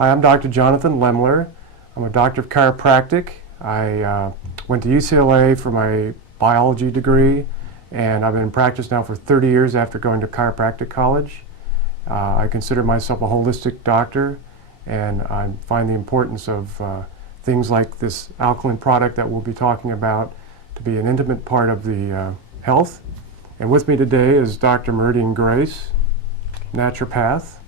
Hi, I'm Dr. Jonathan Lemler. I'm a doctor of chiropractic. I went to UCLA for my biology degree, and I've been in practice now for 30 years after going to chiropractic college. I consider myself a holistic doctor, and I find the importance of things like this alkaline product that we'll be talking about to be an intimate part of the health. And with me today is Dr. Meridian Grace, naturopath.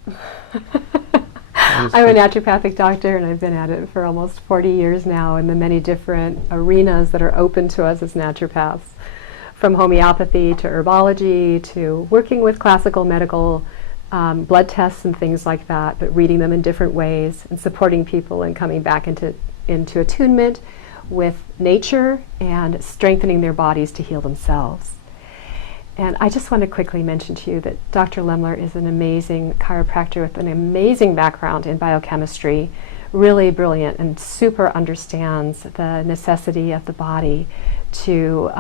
I'm a naturopathic doctor, and I've been at it for almost 40 years now in the many different arenas that are open to us as naturopaths, from homeopathy to herbology to working with classical medical blood tests and things like that, but reading them in different ways and supporting people and coming back into attunement with nature and strengthening their bodies to heal themselves. And I just want to quickly mention to you that Dr. Lemler is an amazing chiropractor with an amazing background in biochemistry, really brilliant and super understands the necessity of the body to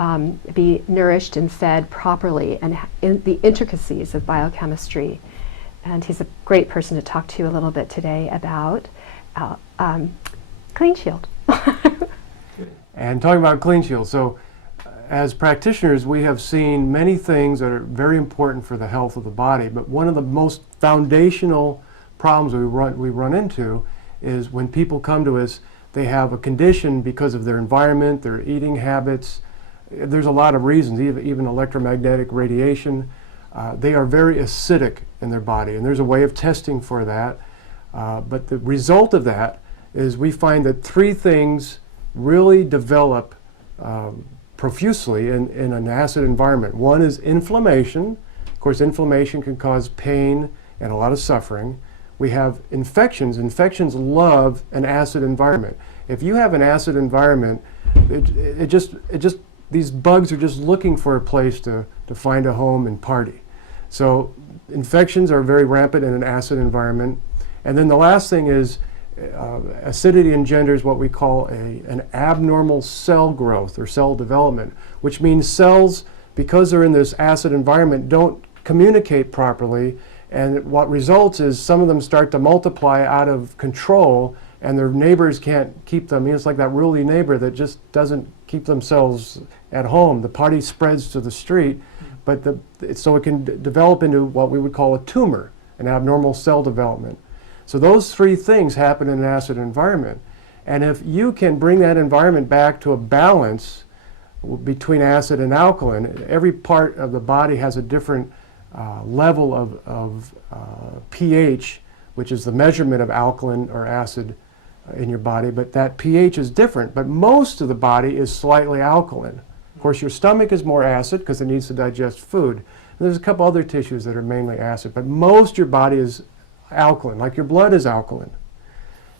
be nourished and fed properly and the intricacies of biochemistry. And he's a great person to talk to a little bit today about Cleanshield. And talking about Cleanshield, so as practitioners, we have seen many things that are very important for the health of the body, but one of the most foundational problems we run into is when people come to us, they have a condition because of their environment, their eating habits. There's a lot of reasons, even electromagnetic radiation. They are very acidic in their body, and there's a way of testing for that. But the result of that is we find that three things really develop profusely in an acid environment. One is inflammation. Of course, inflammation can cause pain and a lot of suffering. We have infections. Infections love an acid environment. If you have an acid environment, these bugs are just looking for a place to find a home and party. So infections are very rampant in an acid environment. And then the last thing is acidity engenders what we call an abnormal cell growth or cell development, which means cells, because they're in this acid environment, don't communicate properly, and what results is some of them start to multiply out of control, and their neighbors can't keep them. It's like that ruly neighbor that just doesn't keep themselves at home. The party spreads to the street, but so it can develop into what we would call a tumor, an abnormal cell development. So those three things happen in an acid environment. And if you can bring that environment back to a balance between acid and alkaline, every part of the body has a different level of pH, which is the measurement of alkaline or acid in your body, but that pH is different. But most of the body is slightly alkaline. Of course, your stomach is more acid because it needs to digest food. And there's a couple other tissues that are mainly acid, but most of your body is alkaline, like your blood is alkaline.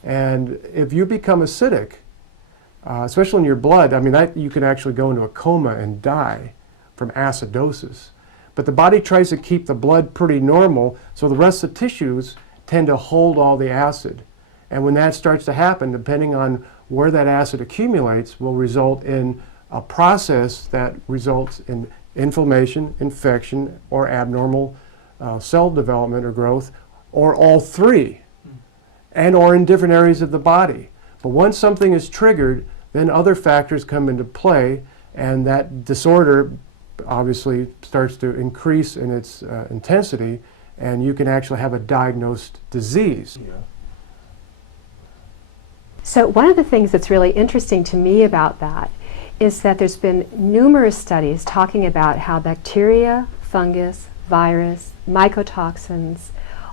And if you become acidic, especially in your blood, I mean, you can actually go into a coma and die from acidosis. But the body tries to keep the blood pretty normal, so the rest of the tissues tend to hold all the acid. And when that starts to happen, depending on where that acid accumulates, will result in a process that results in inflammation, infection, or abnormal cell development or growth, or all three, and or in different areas of the body. But once something is triggered, then other factors come into play, and that disorder obviously starts to increase in its intensity, and you can actually have a diagnosed disease. Yeah. So one of the things that's really interesting to me about that is that there's been numerous studies talking about how bacteria, fungus, virus, mycotoxins,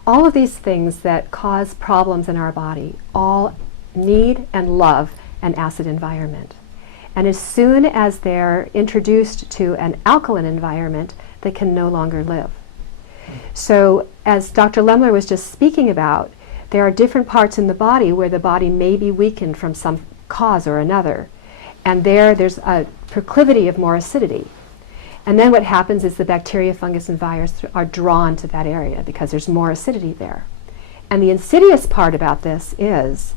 all of these things that cause problems in our body all need and love an acid environment. And as soon as they're introduced to an alkaline environment, they can no longer live. So as Dr. Lemler was just speaking about, there are different parts in the body where the body may be weakened from some cause or another. And there's a proclivity of more acidity. And then what happens is the bacteria, fungus, and virus are drawn to that area because there's more acidity there. And the insidious part about this is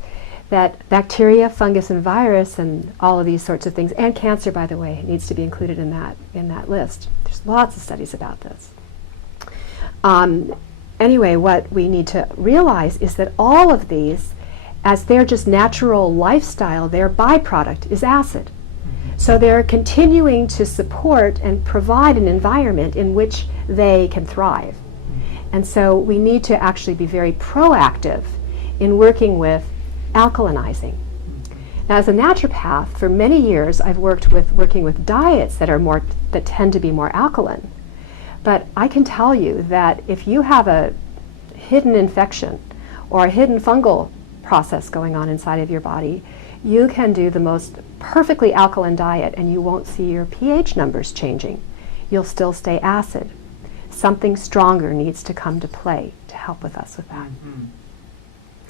that bacteria, fungus, and virus, and all of these sorts of things, and cancer, by the way, needs to be included in that list. There's lots of studies about this. anyway, what we need to realize is that all of these, as their just natural lifestyle, their byproduct is acid. So they're continuing to support and provide an environment in which they can thrive. And so we need to actually be very proactive in working with alkalinizing. Now, as a naturopath, for many years I've working with diets that tend to be more alkaline. But I can tell you that if you have a hidden infection or a hidden fungal process going on inside of your body, you can do the most perfectly alkaline diet and you won't see your pH numbers changing. You'll still stay acid. Something stronger needs to come to play to help with us with that.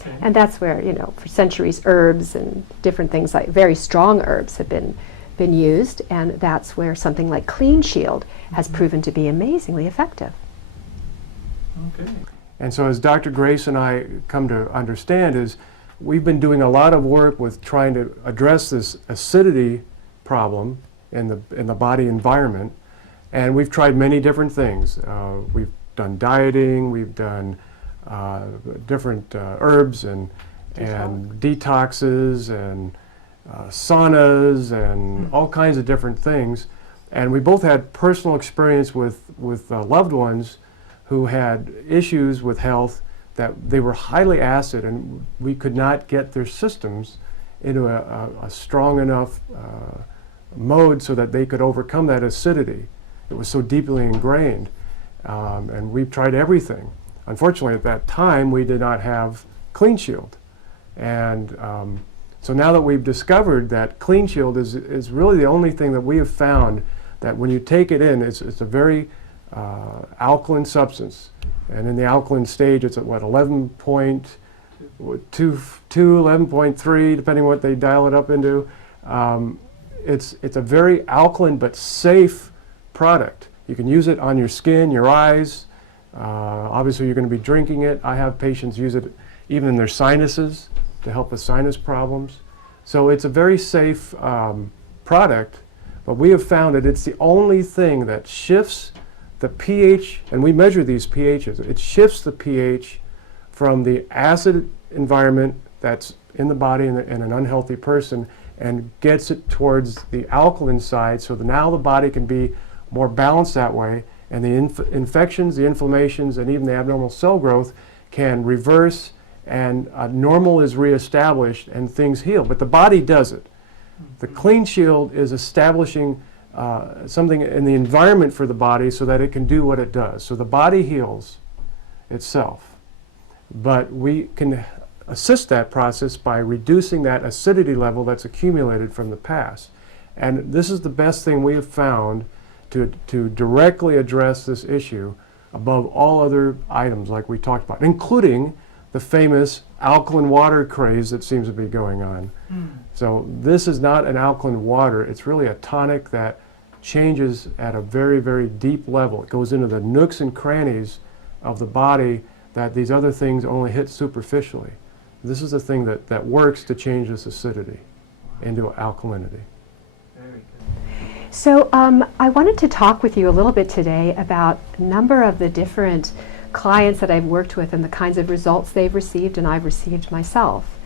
Okay. And that's where, for centuries, herbs and different things like very strong herbs have been used, and that's where something like Cleanshield has proven to be amazingly effective. Okay. And so as Dr. Grace and I come to understand is we've been doing a lot of work with trying to address this acidity problem in the body environment, and we've tried many different things. We've done dieting, we've done different herbs and detoxes and saunas and all kinds of different things. And we both had personal experience with loved ones who had issues with health, that they were highly acid and we could not get their systems into a strong enough mode so that they could overcome that acidity. It was so deeply ingrained. And we've tried everything. Unfortunately, at that time, we did not have Cleanshield. And so now that we've discovered that Cleanshield is really the only thing that we have found that when you take it in, it's a very alkaline substance. And in the alkaline stage, it's at what, 11.2, 11.3, depending on what they dial it up into. It's a very alkaline but safe product. You can use it on your skin, your eyes. Obviously, you're going to be drinking it. I have patients use it even in their sinuses to help with sinus problems. So it's a very safe product, but we have found that it's the only thing that shifts the pH, and we measure these pHs. It shifts the pH from the acid environment that's in the body in an unhealthy person and gets it towards the alkaline side, so that now the body can be more balanced that way, and the infections, the inflammations, and even the abnormal cell growth can reverse, and normal is reestablished and things heal. But the body does it. The Cleanshield is establishing something in the environment for the body so that it can do what it does. So the body heals itself. But we can assist that process by reducing that acidity level that's accumulated from the past. And this is the best thing we have found to directly address this issue above all other items like we talked about, including the famous alkaline water craze that seems to be going on. So this is not an alkaline water, it's really a tonic that changes at a very, very deep level. It goes into the nooks and crannies of the body that these other things only hit superficially. This is the thing that works to change this acidity into alkalinity. So I wanted to talk with you a little bit today about a number of the different clients that I've worked with and the kinds of results they've received and I've received myself.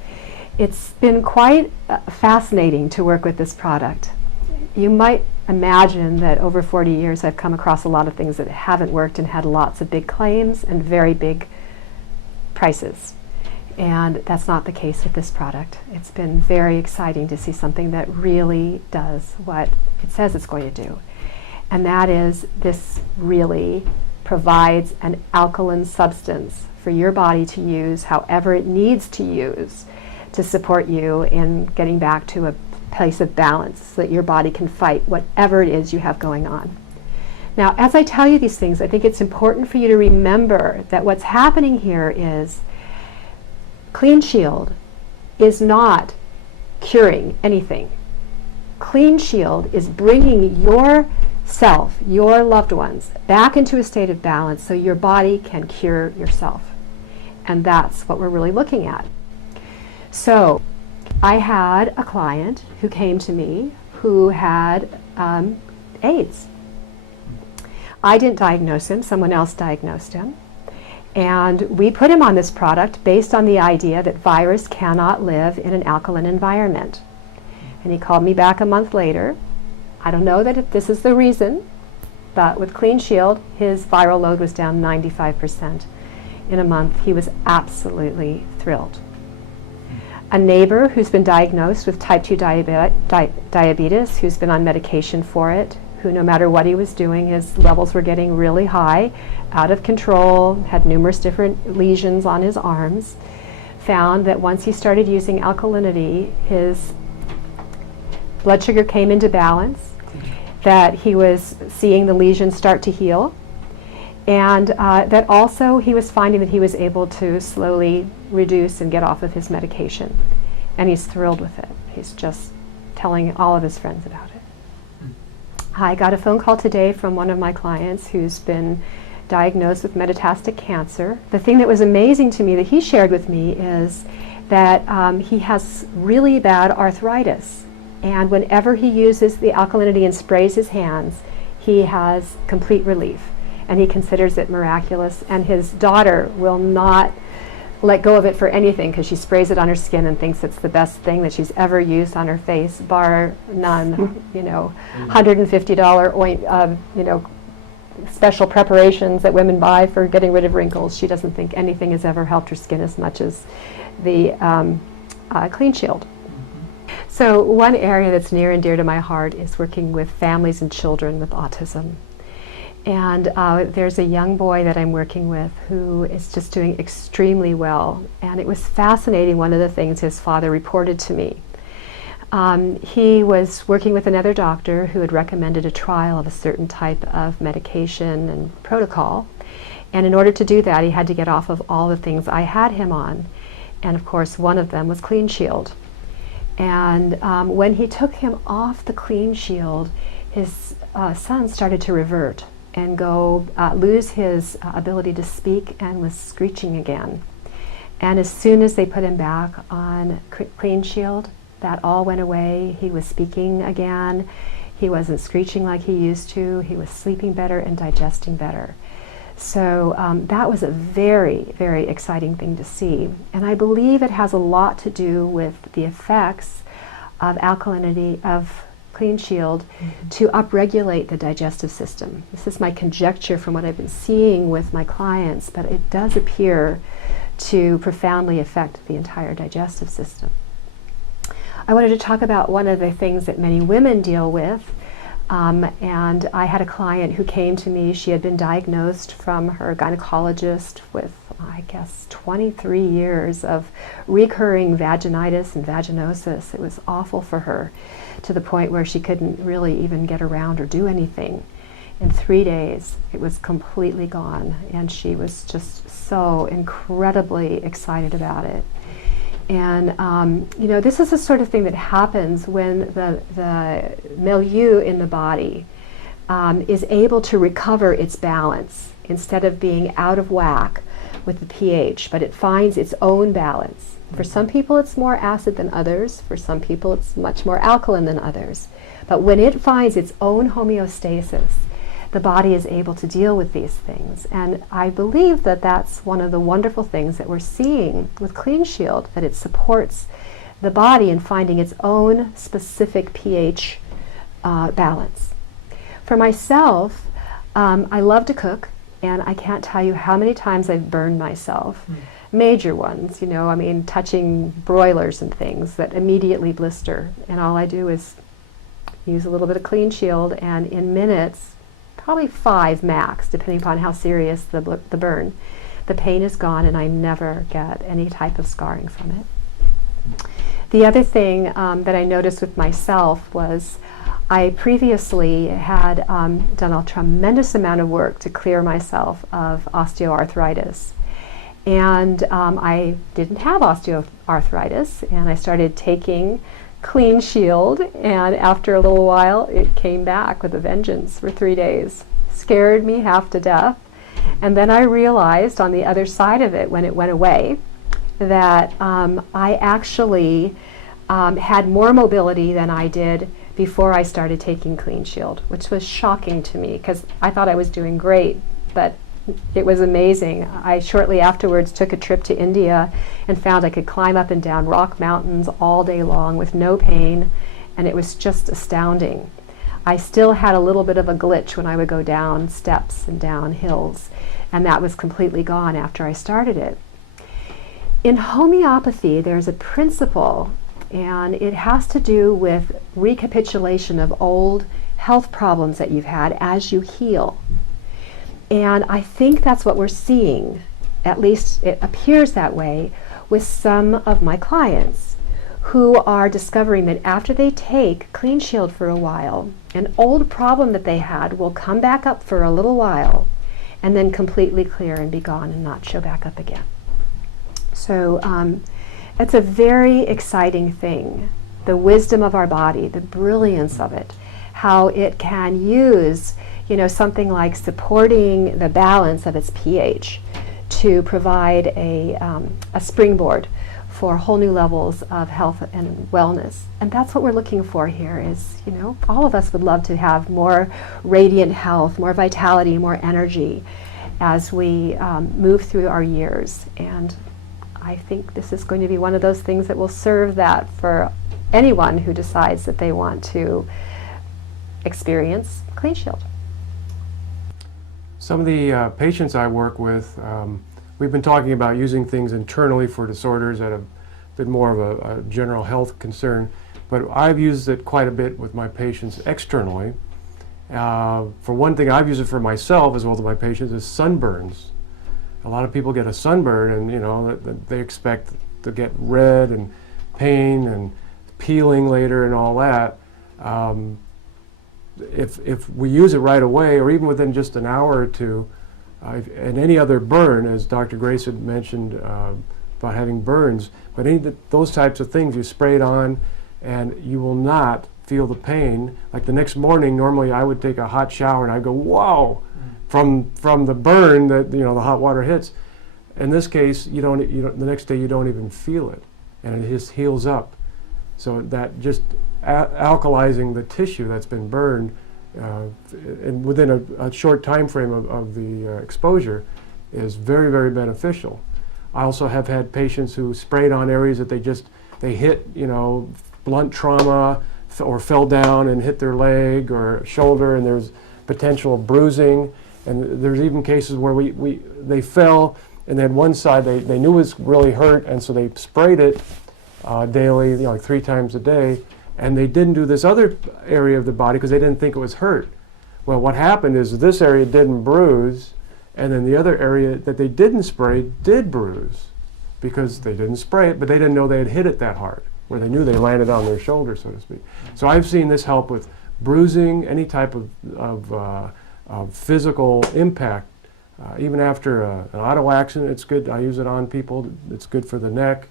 It's been quite fascinating to work with this product. You might imagine that over 40 years I've come across a lot of things that haven't worked and had lots of big claims and very big prices. And that's not the case with this product. It's been very exciting to see something that really does what it says it's going to do. And that is, this really provides an alkaline substance for your body to use however it needs to use to support you in getting back to a place of balance so that your body can fight whatever it is you have going on. Now, as I tell you these things, I think it's important for you to remember that what's happening here is Cleanshield is not curing anything. Cleanshield is bringing yourself, your loved ones, back into a state of balance so your body can cure yourself. And that's what we're really looking at. So I had a client who came to me who had AIDS. I didn't diagnose him, someone else diagnosed him. And we put him on this product based on the idea that virus cannot live in an alkaline environment. And he called me back a month later. I don't know that this is the reason, but with Cleanshield, his viral load was down 95% in a month. He was absolutely thrilled. A neighbor who's been diagnosed with type 2 diabetes, who's been on medication for it, who no matter what he was doing, his levels were getting really high, out of control, had numerous different lesions on his arms, found that once he started using alkalinity, his blood sugar came into balance, that he was seeing the lesions start to heal, and that also he was finding that he was able to slowly reduce and get off of his medication. And he's thrilled with it. He's just telling all of his friends about it. I got a phone call today from one of my clients who's been diagnosed with metastatic cancer. The thing that was amazing to me that he shared with me is that he has really bad arthritis. And whenever he uses the alkalinity and sprays his hands, he has complete relief. And he considers it miraculous. And his daughter will not let go of it for anything because she sprays it on her skin and thinks it's the best thing that she's ever used on her face, bar none. You know, $150 special preparations that women buy for getting rid of wrinkles. She doesn't think anything has ever helped her skin as much as the Cleanshield. So one area that's near and dear to my heart is working with families and children with autism. And there's a young boy that I'm working with who is just doing extremely well. And it was fascinating, one of the things his father reported to me. He was working with another doctor who had recommended a trial of a certain type of medication and protocol. And in order to do that, he had to get off of all the things I had him on. And of course, one of them was Cleanshield. And when he took him off the Cleanshield, his son started to revert and lose his ability to speak and was screeching again. And as soon as they put him back on Cleanshield, that all went away. He was speaking again. He wasn't screeching like he used to. He was sleeping better and digesting better. So that was a very, very exciting thing to see. And I believe it has a lot to do with the effects of alkalinity, of Cleanshield, to upregulate the digestive system. This is my conjecture from what I've been seeing with my clients, but it does appear to profoundly affect the entire digestive system. I wanted to talk about one of the things that many women deal with. And I had a client who came to me. She had been diagnosed from her gynecologist with, I guess, 23 years of recurring vaginitis and vaginosis. It was awful for her, to the point where she couldn't really even get around or do anything. In 3 days, it was completely gone, and she was just so incredibly excited about it. And this is the sort of thing that happens when the milieu in the body is able to recover its balance instead of being out of whack with the pH, but it finds its own balance. For some people it's more acid than others. For some people it's much more alkaline than others. But when it finds its own homeostasis, the body is able to deal with these things. And I believe that that's one of the wonderful things that we're seeing with Cleanshield, that it supports the body in finding its own specific pH balance. For myself, I love to cook, and I can't tell you how many times I've burned myself. Major ones, touching broilers and things that immediately blister. And all I do is use a little bit of Cleanshield, and in minutes, probably 5 max, depending upon how serious the burn, the pain is gone, and I never get any type of scarring from it. The other thing that I noticed with myself was I previously had done a tremendous amount of work to clear myself of osteoarthritis. And I didn't have osteoarthritis, and I started taking Cleanshield, and after a little while it came back with a vengeance for 3 days. Scared me half to death. And then I realized on the other side of it, when it went away, that I actually had more mobility than I did before I started taking Cleanshield, which was shocking to me because I thought I was doing great, but It was amazing. I shortly afterwards took a trip to India and found I could climb up and down rock mountains all day long with no pain, and it was just astounding. I still had a little bit of a glitch when I would go down steps and down hills, and that was completely gone after I started it. In homeopathy, there's a principle, and it has to do with recapitulation of old health problems that you've had as you heal. And I think that's what we're seeing, at least it appears that way, with some of my clients who are discovering that after they take Cleanshield for a while, an old problem that they had will come back up for a little while and then completely clear and be gone and not show back up again. So it's a very exciting thing, the wisdom of our body, the brilliance of it, how it can use something like supporting the balance of its pH to provide a springboard for whole new levels of health and wellness. And that's what we're looking for here is, all of us would love to have more radiant health, more vitality, more energy as we move through our years. And I think this is going to be one of those things that will serve that for anyone who decides that they want to experience Cleanshield. Some of the patients I work with, we've been talking about using things internally for disorders that have been more of a general health concern, but I've used it quite a bit with my patients externally. For one thing, I've used it for myself as well as my patients is sunburns. A lot of people get a sunburn and they expect to get red and pain and peeling later and all that. If we use it right away, or even within just an hour or two, and any other burn, as Dr. Grace had mentioned about having burns, but those types of things, you spray it on and you will not feel the pain. Like the next morning, normally I would take a hot shower and I'd go, whoa, from the burn that the hot water hits. In this case, you don't, the next day you don't even feel it, and it just heals up. So that just alkalizing the tissue that's been burned and within a short time frame of the exposure is very, very beneficial. I also have had patients who sprayed on areas that they hit, blunt trauma or fell down and hit their leg or shoulder, and there's potential of bruising. And there's even cases where they fell and then one side they knew was really hurt, and so they sprayed it daily, like 3 times a day, and they didn't do this other area of the body because they didn't think it was hurt. Well, what happened is this area didn't bruise, and then the other area that they didn't spray did bruise because they didn't spray it, but they didn't know they had hit it that hard, where they knew they landed on their shoulder, so to speak. So I've seen this help with bruising, any type of physical impact. Even after an auto accident, it's good. I use it on people. It's good for the neck,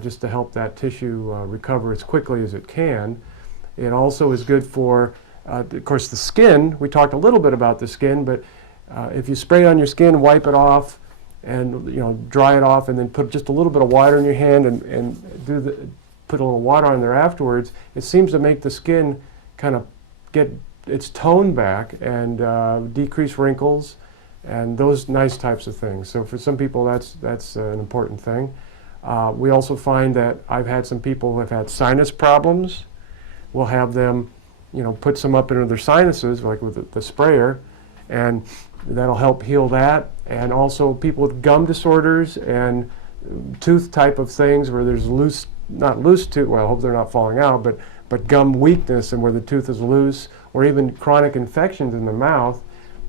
just to help that tissue recover as quickly as it can. It also is good for, of course, the skin. We talked a little bit about the skin, but if you spray it on your skin, wipe it off, and dry it off, and then put just a little bit of water in your hand and put a little water on there afterwards, it seems to make the skin kind of get its tone back and decrease wrinkles and those nice types of things. So for some people, that's an important thing. We also find that I've had some people who have had sinus problems. We'll have them, put some up into their sinuses, like with the sprayer, and that'll help heal that. And also people with gum disorders and tooth type of things where there's not loose tooth, well, I hope they're not falling out, but gum weakness and where the tooth is loose, or even chronic infections in the mouth.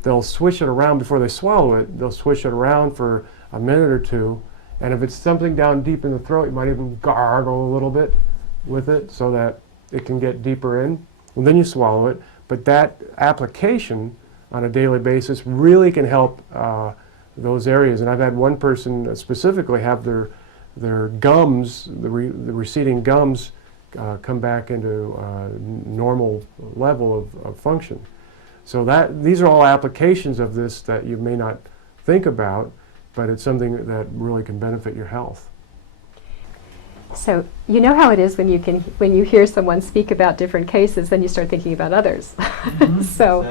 They'll swish it around before they swallow it. They'll swish it around for a minute or two. And if it's something down deep in the throat, you might even gargle a little bit with it so that it can get deeper in. And then you swallow it. But that application on a daily basis really can help those areas. And I've had one person specifically have their gums, the receding gums, come back into normal level of function. So these are all applications of this that you may not think about, but it's something that really can benefit your health. So you know how it is when you hear someone speak about different cases, then you start thinking about others. So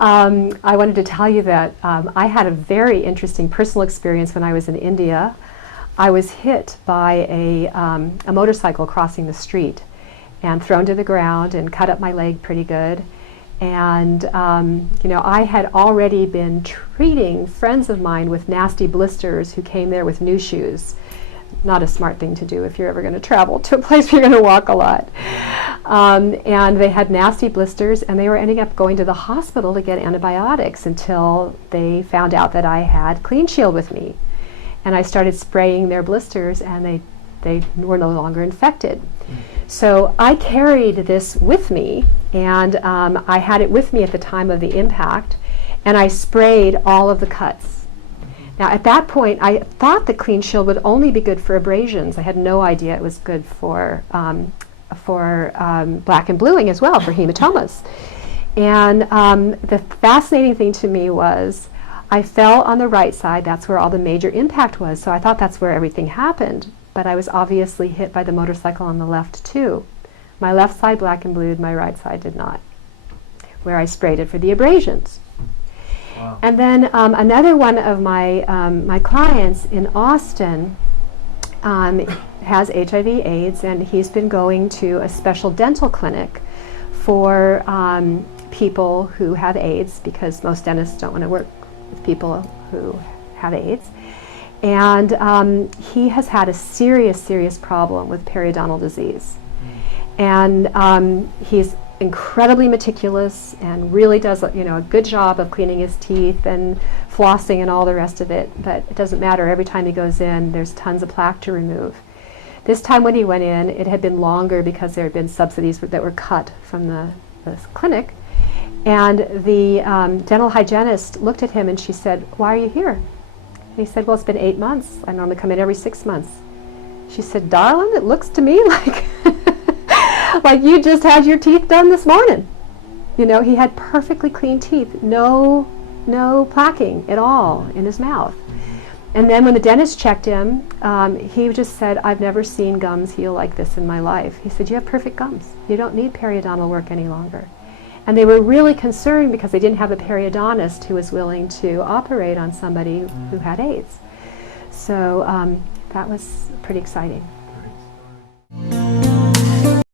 I wanted to tell you that I had a very interesting personal experience when I was in India. I was hit by a motorcycle crossing the street and thrown to the ground and cut up my leg pretty good. And I had already been treating friends of mine with nasty blisters who came there with new shoes. Not a smart thing to do if you're ever going to travel to a place where you're going to walk a lot. And they had nasty blisters, and they were ending up going to the hospital to get antibiotics until they found out that I had Cleanshield with me. And I started spraying their blisters, and they were no longer infected. So I carried this with me, and I had it with me at the time of the impact, and I sprayed all of the cuts. Now at that point, I thought the Cleanshield would only be good for abrasions. I had no idea it was good for black and bluing as well, for hematomas. And the fascinating thing to me was I fell on the right side. That's where all the major impact was. So I thought that's where everything happened. But I was obviously hit by the motorcycle on the left too. My left side black and blued, my right side did not, where I sprayed it for the abrasions. Wow. And then another one of my clients in Austin has HIV/AIDS, and he's been going to a special dental clinic for people who have AIDS, because most dentists don't want to work with people who have AIDS. And he has had a serious problem with periodontal disease. And he's incredibly meticulous and really does a good job of cleaning his teeth and flossing and all the rest of it. But it doesn't matter. Every time he goes in, there's tons of plaque to remove. This time when he went in, it had been longer because there had been subsidies that were cut from the clinic. And the dental hygienist looked at him and she said, "Why are you here?" And he said, "Well, it's been 8 months. I normally come in every 6 months." She said, "Darling, it looks to me like like you just had your teeth done this morning." He had perfectly clean teeth, no plaquing at all in his mouth. And then when the dentist checked him, he just said, "I've never seen gums heal like this in my life." He said, "You have perfect gums. You don't need periodontal work any longer." And they were really concerned because they didn't have a periodontist who was willing to operate on somebody who had AIDS. So that was pretty exciting.